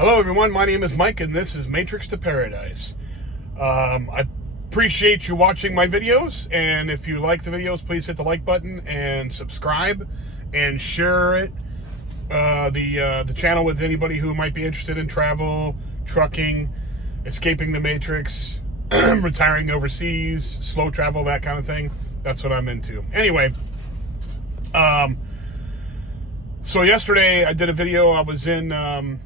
Hello everyone, my name is Mike and this is Matrix to Paradise. I appreciate you watching my videos, and if you like the videos, please hit the like button and subscribe and share it, the channel with anybody who might be interested in travel, trucking, escaping the Matrix, retiring overseas, slow travel, that kind of thing. That's what I'm into. Anyway, so yesterday I did a video. I was in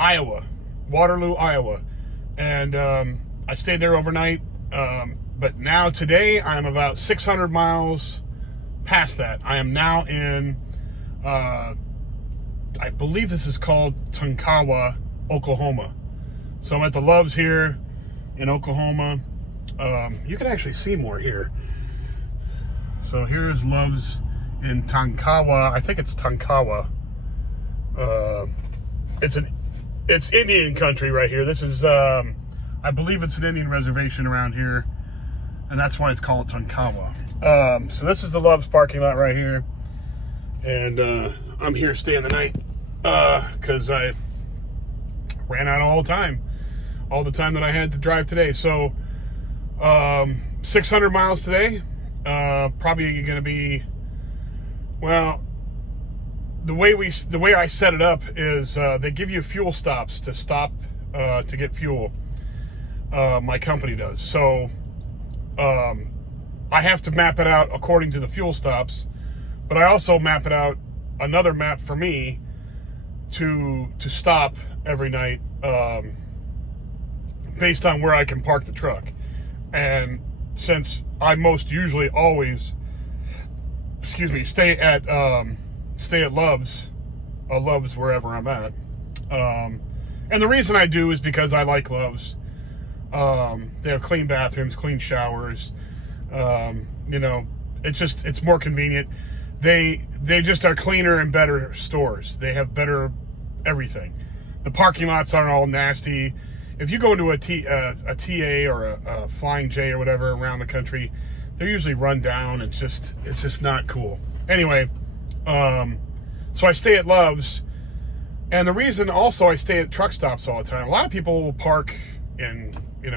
Iowa, Waterloo, Iowa, and I stayed there overnight. But now today I'm about 600 miles past that. I am now in, I believe this is called Tonkawa, Oklahoma. So I'm at the Loves here in Oklahoma. You can actually see more here. So here's Loves in Tonkawa. I think it's Tonkawa. It's Indian country right here. This is, I believe it's an Indian reservation around here, and that's why it's called Tonkawa. So this is the Loves parking lot right here, and I'm here staying the night because I ran out all the time that I had to drive today. So 600 miles today, probably going to be, well, the way I set it up is they give you fuel stops to stop to get fuel. My company does. So I have to map it out according to the fuel stops, but I also map it out, another map for me to stop every night based on where I can park the truck. And since I most usually always, stay at Loves wherever I'm at. And the reason I do is because I like Loves. They have clean bathrooms, clean showers. It's more convenient. They just are cleaner and better stores. They have better everything. The parking lots aren't all nasty. If you go into a TA or a Flying J or whatever around the country, they're usually run down. It's just not cool. Anyway, so I stay at Loves, and the reason also I stay at truck stops all the time. A lot of people will park in, what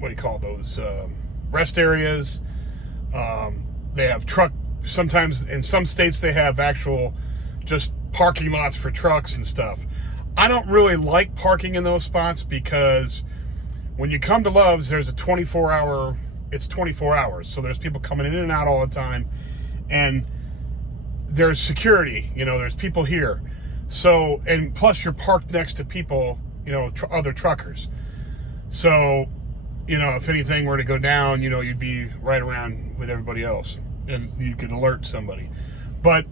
do you call those, rest areas. They have sometimes in some states they have actual just parking lots for trucks and stuff. I don't really like parking in those spots because when you come to Loves, there's a 24 hours. So there's people coming in and out all the time, and there's security, there's people here. So, and plus you're parked next to people, other truckers. So, if anything were to go down, you'd be right around with everybody else and you could alert somebody. But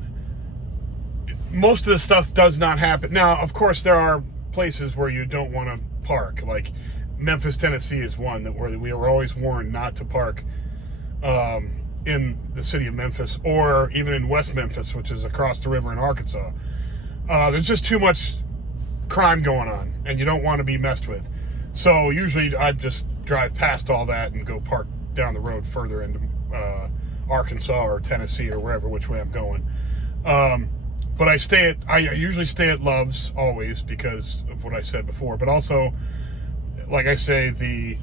most of the stuff does not happen. Now, of course, there are places where you don't want to park, like Memphis, Tennessee is one where we were always warned not to park in the city of Memphis, or even in West Memphis, which is across the river in Arkansas. There's just too much crime going on, and you don't want to be messed with. So usually I just drive past all that and go park down the road further into Arkansas or Tennessee or wherever, which way I'm going. But I usually stay at Loves always because of what I said before, but also, like I say, the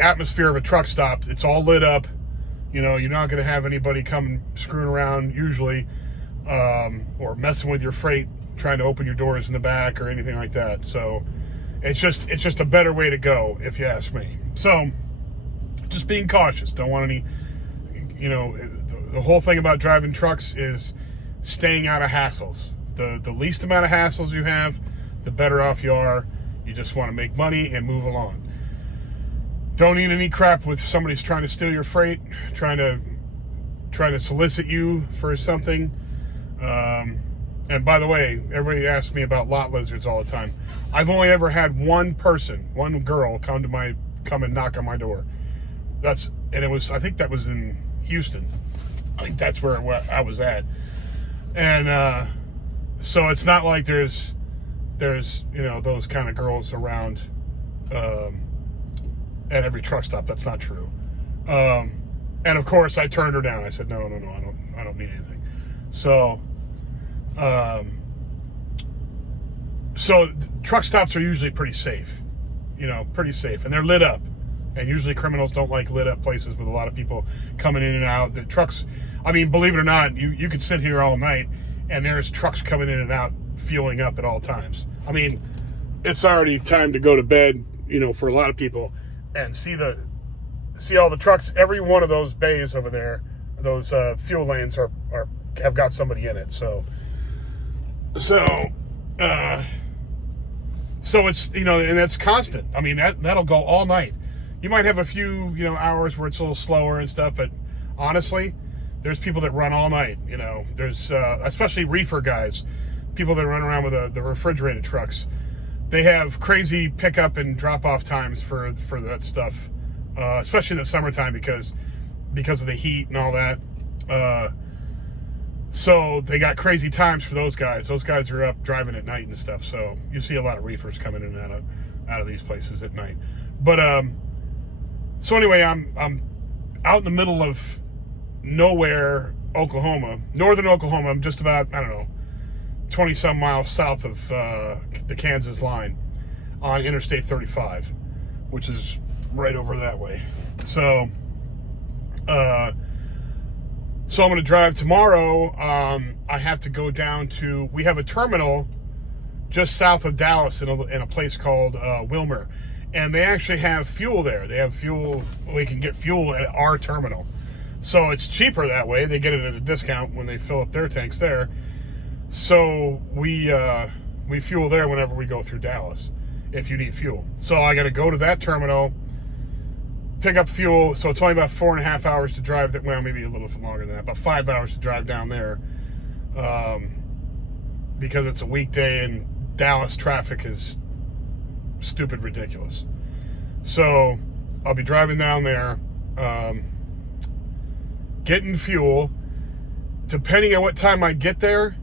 atmosphere of a truck stop, it's all lit up. You're not going to have anybody coming screwing around usually, or messing with your freight, trying to open your doors in the back or anything like that. So it's just a better way to go, if you ask me. So just being cautious. Don't want any, the whole thing about driving trucks is staying out of hassles. The least amount of hassles you have, the better off you are. You just want to make money and move along. Don't eat any crap with somebody's trying to steal your freight, trying to solicit you for something. And by the way, everybody asks me about lot lizards all the time. I've only ever had one girl come and knock on my door. I think that was in Houston. I think that's where I was at. And so it's not like there's those kind of girls around at every truck stop. That's not true. And of course I turned her down. I said, no, I don't need anything. So So truck stops are usually pretty safe, pretty safe, and they're lit up. And usually criminals don't like lit up places with a lot of people coming in and out. The trucks, I mean, believe it or not, you could sit here all night and there's trucks coming in and out, fueling up at all times. I mean, it's already time to go to bed, for a lot of people, and see all the trucks. Every one of those bays over there, those fuel lanes have got somebody in it. So it's, and that's constant. I mean, that'll go all night. You might have a few, hours where it's a little slower and stuff, but honestly, there's people that run all night. There's especially reefer guys, people that run around with the refrigerated trucks. They have crazy pickup and drop off times for that stuff, especially in the summertime because of the heat and all that. So they got crazy times for those guys. Those guys are up driving at night and stuff. So you see a lot of reefers coming in and out of these places at night. But so anyway, I'm out in the middle of nowhere, Oklahoma, northern Oklahoma. I'm just about, 20 some miles south of the Kansas line on Interstate 35, which is right over that way. So I'm going to drive tomorrow. I have to go down to, we have a terminal just south of Dallas in a place called Wilmer. And they actually have fuel there. They have fuel. We can get fuel at our terminal. So it's cheaper that way. They get it at a discount when they fill up their tanks there. So we fuel there whenever we go through Dallas if you need fuel. So I got to go to that terminal, pick up fuel. So it's only about 4.5 hours to drive that. Well, maybe a little bit longer than that, about 5 hours to drive down there, because it's a weekday and Dallas traffic is stupid ridiculous. So I'll be driving down there, getting fuel. Depending on what time I get there,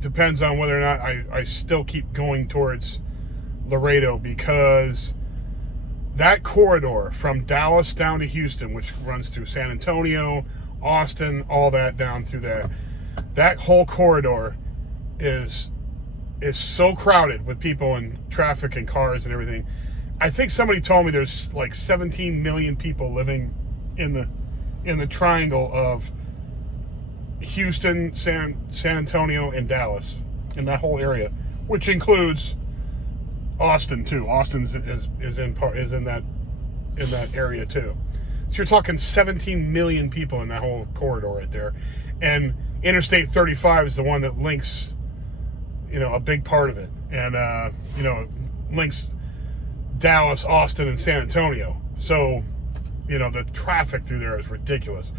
depends on whether or not I still keep going towards Laredo, because that corridor from Dallas down to Houston, which runs through San Antonio, Austin, all that down through there, that whole corridor is so crowded with people and traffic and cars and everything. I think somebody told me there's like 17 million people living in the triangle of Houston, San Antonio, and Dallas, in that whole area, which includes Austin too. Austin is in that area too. So you're talking 17 million people in that whole corridor right there, and Interstate 35 is the one that links, a big part of it, and links Dallas, Austin, and San Antonio. So, the traffic through there is ridiculous.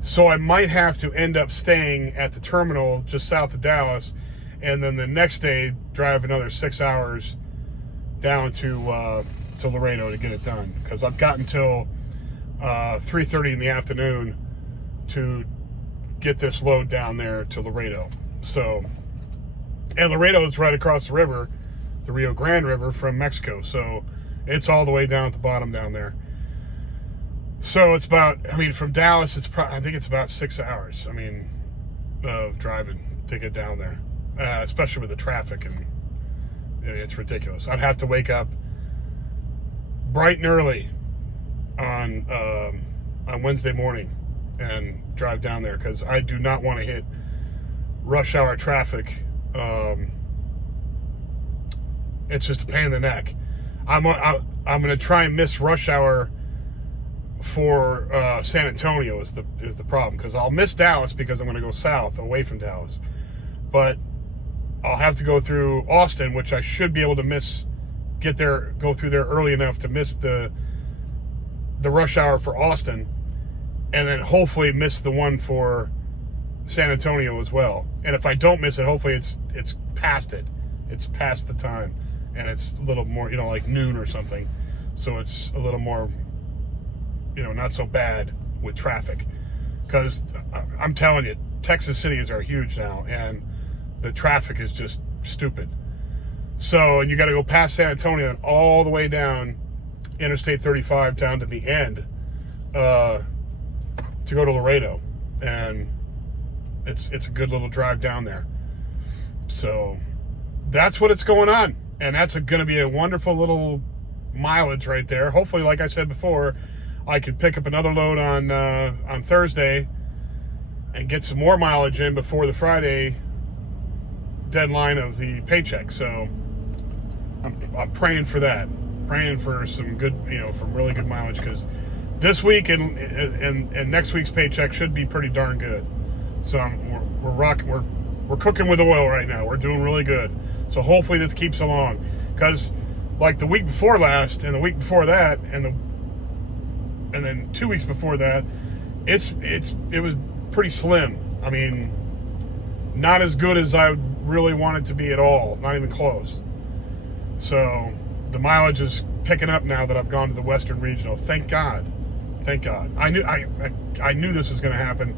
So I might have to end up staying at the terminal just south of Dallas, and then the next day drive another 6 hours down to Laredo to get it done, because I've got until 3:30 in the afternoon to get this load down there to Laredo. So, and Laredo is right across the river, the Rio Grande River, from Mexico. So it's all the way down at the bottom down there. So it's about, from Dallas, I think it's about 6 hours, of driving to get down there, especially with the traffic, and it's ridiculous. I'd have to wake up bright and early on Wednesday morning and drive down there, because I do not want to hit rush hour traffic. It's just a pain in the neck. I'm going to try and miss rush hour for San Antonio is the problem, because I'll miss Dallas because I'm going to go south away from Dallas, but I'll have to go through Austin, which I should be able to go through there early enough to miss the rush hour for Austin, and then hopefully miss the one for San Antonio as well. And if I don't miss it, hopefully it's past it. It's past the time, and it's a little more, like noon or something. So it's a little more, not so bad with traffic. Because I'm telling you, Texas cities are huge now, and the traffic is just stupid. So, and you got to go past San Antonio and all the way down Interstate 35 down to the end to go to Laredo. And it's a good little drive down there. So that's what it's going on. And that's going to be a wonderful little mileage right there. Hopefully, like I said before, I can pick up another load on Thursday and get some more mileage in before the Friday deadline of the paycheck. So I'm praying for that. Praying for some good, some really good mileage, because this week and next week's paycheck should be pretty darn good. So we're cooking with oil right now. We're doing really good. So hopefully this keeps along, because like the week before last and the week before that and then 2 weeks before that, it was pretty slim. I mean, not as good as I would really want it to be at all. Not even close. So the mileage is picking up now that I've gone to the Western Regional. Thank God. Thank God. I knew this was going to happen.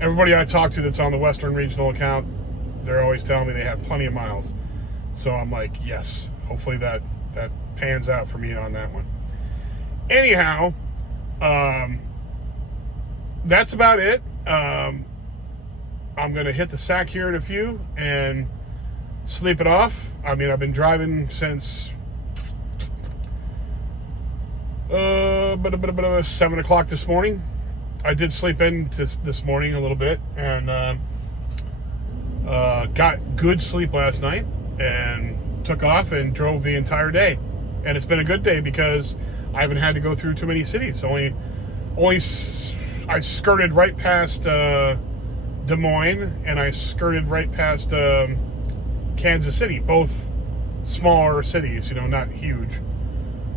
Everybody I talk to that's on the Western Regional account, they're always telling me they have plenty of miles. So I'm like, yes, hopefully that pans out for me on that one. Anyhow, that's about it. I'm going to hit the sack here in a few and sleep it off. I mean, I've been driving since 7 o'clock this morning. I did sleep in this morning a little bit, and got good sleep last night, and took off and drove the entire day. And it's been a good day because I haven't had to go through too many cities. I skirted right past Des Moines, and I skirted right past Kansas City, both smaller cities, not huge.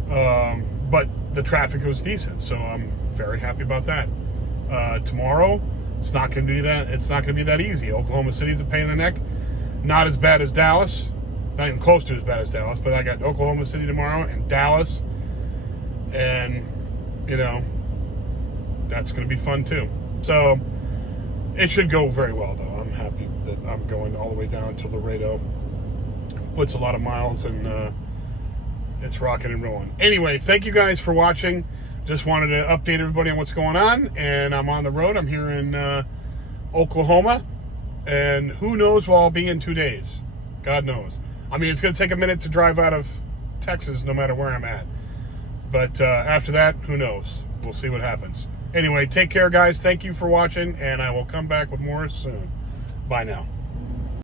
But the traffic was decent, so I'm very happy about that. Tomorrow, it's not going to be that. It's not going to be that easy. Oklahoma City's a pain in the neck. Not as bad as Dallas. Not even close to as bad as Dallas. But I got Oklahoma City tomorrow and Dallas, and that's going to be fun too. So it should go very well, though. I'm happy that I'm going all the way down to Laredo. Puts a lot of miles, and it's rocking and rolling. Anyway, thank you guys for watching. Just wanted to update everybody on what's going on, and I'm on the road. I'm here in Oklahoma, and who knows where I'll be in 2 days. God knows. I mean, it's going to take a minute to drive out of Texas no matter where I'm at. But after that, who knows? We'll see what happens. Anyway, take care, guys. Thank you for watching, and I will come back with more soon. Bye now.